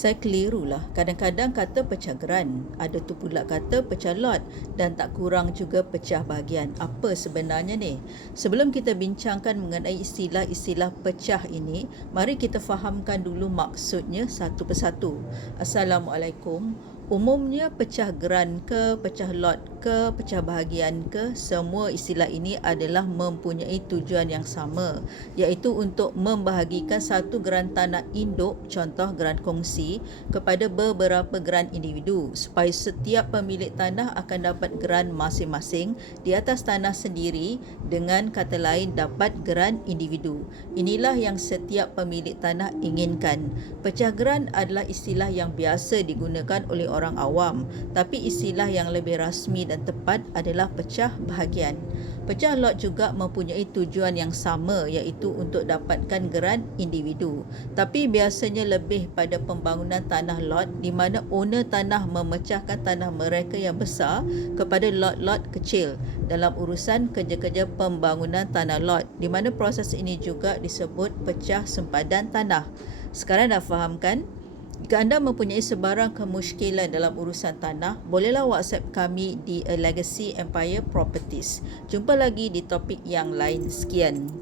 Saya keliru lah. Kadang-kadang kata pecah geran, ada tu pula kata pecah lot dan tak kurang juga pecah bahagian. Apa sebenarnya ni? Sebelum kita bincangkan mengenai istilah-istilah pecah ini, mari kita fahamkan dulu maksudnya satu persatu. Assalamualaikum. Umumnya pecah geran ke, pecah lot ke, pecah bahagian ke, semua istilah ini adalah mempunyai tujuan yang sama, iaitu untuk membahagikan satu geran tanah induk, contoh geran kongsi, kepada beberapa geran individu supaya setiap pemilik tanah akan dapat geran masing-masing di atas tanah sendiri, dengan kata lain dapat geran individu. Inilah yang setiap pemilik tanah inginkan. Pecah geran adalah istilah yang biasa digunakan oleh orang awam, tapi istilah yang lebih rasmi dan tepat adalah pecah bahagian. Pecah lot juga mempunyai tujuan yang sama, iaitu untuk dapatkan geran individu, tapi biasanya lebih pada pembangunan tanah lot di mana owner tanah memecahkan tanah mereka yang besar kepada lot-lot kecil dalam urusan kerja-kerja pembangunan tanah lot, di mana proses ini juga disebut pecah sempadan tanah. Sekarang dah faham kan? Jika anda mempunyai sebarang kemusykilan dalam urusan tanah, bolehlah WhatsApp kami di A Legacy Empire Properties. Jumpa lagi di topik yang lain. Sekian.